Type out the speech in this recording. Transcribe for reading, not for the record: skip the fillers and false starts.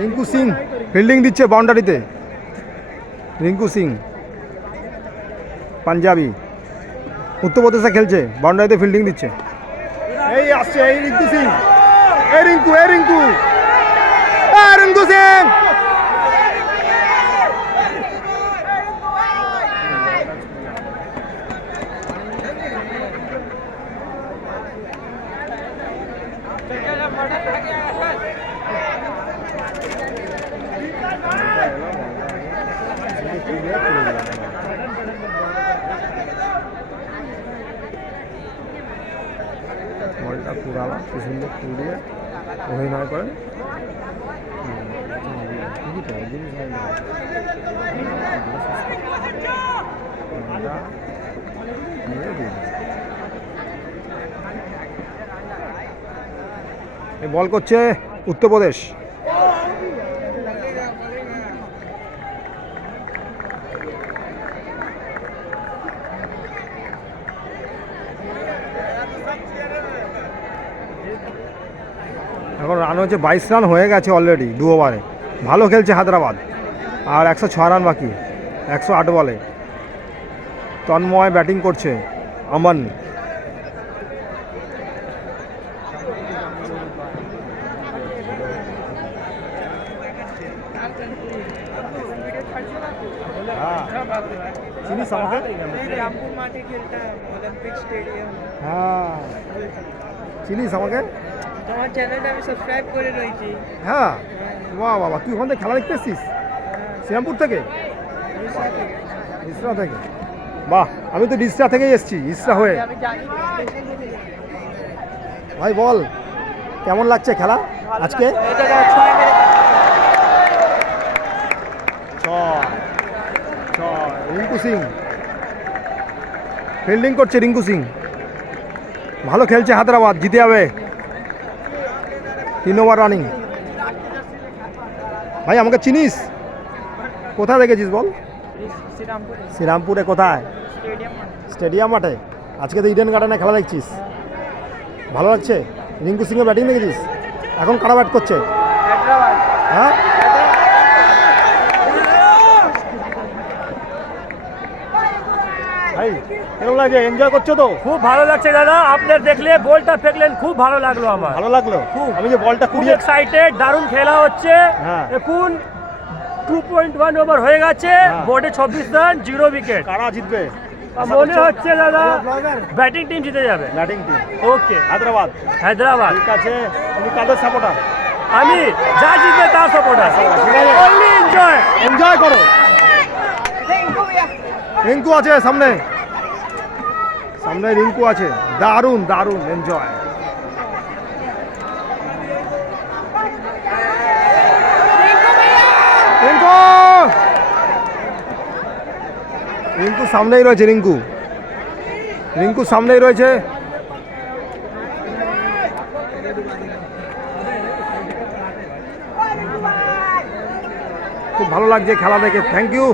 Rinku Singh fielding দিচ্ছে বাউন্ডারিতে। রিঙ্কু সিং পাঞ্জাবি, উত্তরপ্রদেশে খেলছে, বাউন্ডারিতে ফিল্ডিং দিচ্ছে। এই আসছে এই রিঙ্কু সিং, এই রিঙ্কু রিঙ্কু সিং। বলটা পুরালা, কি সুন্দর পুড়িয়ে অভিনয় করেন। বল করছে উত্তরপ্রদেশ। এখন রান হচ্ছে 22 রান হয়ে গেছে অলরেডি 2 ওভারে। ভালো খেলছে হায়দ্রাবাদ। আর 106 রান বাকি 108 বলে। তন্ময় ব্যাটিং করছে, আমান। চিনিস আমাকে? হ্যাঁ চিনিস আমাকে? তোমার চ্যানেলটা আমি সাবস্ক্রাইব করে রয়েছি। হ্যাঁ বাহ বাবা, তুই ওখান থেকে খেলা দেখতে এসছিস? শ্রীরামপুর থেকে? ইসরা থেকে? বাহ, আমি তো ডিসরা থেকেই এসছি, ইসরা হয়ে। ভাই বল, কেমন লাগছে খেলা আজকে? রিঙ্কু সিং ফিল্ডিং করছে। রিঙ্কু সিং ভালো খেলছে, হায়দ্রাবাদ জিতে যাবে। 3 ওভার রানিং। ভাই আমাকে চিনিস? কোথায় দেখেছিস বল? শ্রীরামপুরে কোথায়? স্টেডিয়াম মাঠে। আজকে তো ইডেন গার্ডেনে খেলা দেখছিস, ভালো লাগছে? রিঙ্কু সিংয়ের ব্যাটিং দেখেছিস? এখন কারা ব্যাট করছে? হ্যাঁ ভাই কেমন লাগছে? এনজয় করছো তো? খুব ভালো লাগছে দাদা, আপনার দেখলে বলটা ফেকলেন, খুব ভালো লাগলো আমার। ভালো লাগলো খুব। আমি যে বলটা খুব কুড়িয়ে। এক্সাইটেড, দারুণ খেলা হচ্ছে। হ্যাঁ। এখন 2.1 ওভার হয়ে গেছে, বোর্ডে 26 রান, 0 উইকেট। কারা জিতবে মনে হচ্ছে দাদা ব্যাটিং টিম জিতে যাবে। Batting team? Okay, Hyderabad. Hyderabad. ঠিক আছে, তুমি কাদের সাপোর্টার? আমি যা জিতবে তার সাপোর্টার। Only enjoy. এনজয় করো। রিঙ্কু আছে সামনে, সামনে রিঙ্কু আছে। দারুণ দারুণ এনজয়। রিঙ্কু রিঙ্কু সামনেই রয়েছে। রিঙ্কু সামনেই রয়েছে। খুব ভালো লাগছে খেলা দেখে। Thank you.